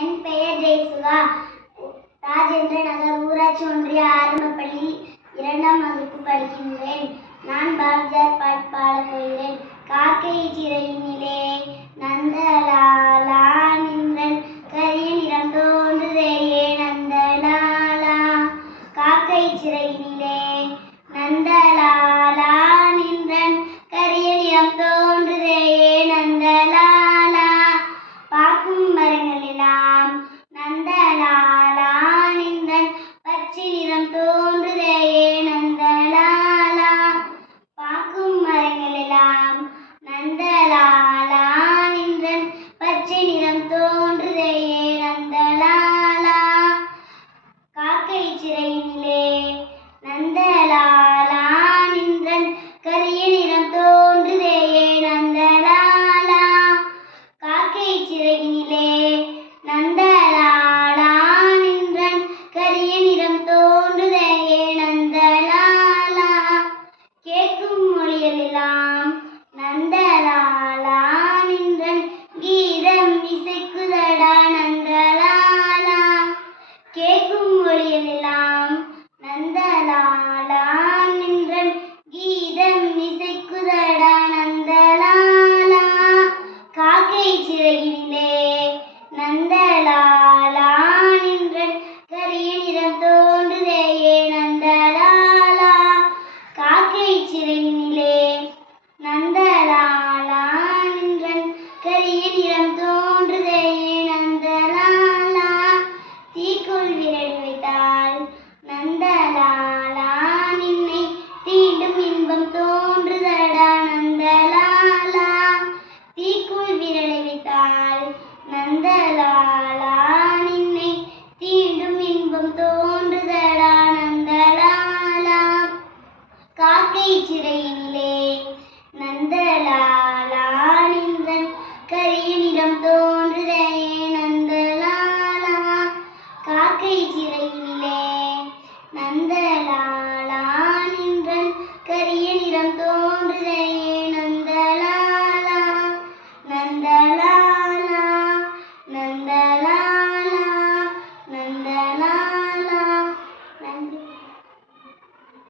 என் பெயர் ஜெயசுதா. ராஜேந்திர நகர் ஊராட்சி ஒன்றிய ஆரம்ப பள்ளியில் 2ஆம் வகுப்பு படிக்கின்றேன். நான் பாரதியார் பாட்டு பாடப் போகிறேன். காக்கை சிறையினிலே நந்தலாலா நின்றன் கரிய நிறம் தோன்றுதே நந்தலாலா. காக்கை சிறையினிலே நந்தலாலா நின்றன் கரிய நிறம் தோன்றுதே நந்தலாலா. பார்க்கும் மரங்களெல்லாம் நந்தலாலா நின்றன் பச்சை நிறம் தோன்றுதே நந்தலாலா. பார்க்கும் மரங்களெல்லாம் நந்தலாலா நின்றன் பச்சை நிறம் தோன்றுதே நந்தலாலா. காக்கை சிறையினிலே நந்தலாலா நின்றன் கரிய நிறம் தோன்றுதே நந்தலாலா. காக்கை சிறையினிலே நந்தலாலா நின்றன் கரிய நிறம் தோன்றுதே நந்தலாலா. கேட்கும் மொழிகளெல்லாம் நந்தலாலா நின்றன் கீதம் இசைக்குதடா நந்தலாலா. கேட்கும் மொழிகளெல்லாம் நந்தலாலா நின்றன் கீதம் இசைக்குதடா நந்தலாலா. காக்கை சிறையினிலே நந்தலாலா நின்றன் கரிய நிறம் தோன்றுதே நந்தலாலா. காக்கை சிறையினிலே நந்தலாலா நின்றன் கரிய நிறம் தோன்றுதே நந்தலாலா. தீக்குள் விரல் வைத்தால் நந்தலாலா நின்னை தீண்டும் இன்பம் தோன்றுதடா நந்தலாலா. தீக்குள் விரலை வைத்தால் நந்தலாலா நின்னை தீண்டும் இன்பம் தோன்றுதடா நந்தலாலா. காக்கை சிறையினிலே நந்தலாலா நின்றன் கரிய நிறம் தோன்றுதே நந்தலாலா. காக்கை சிறையினிலே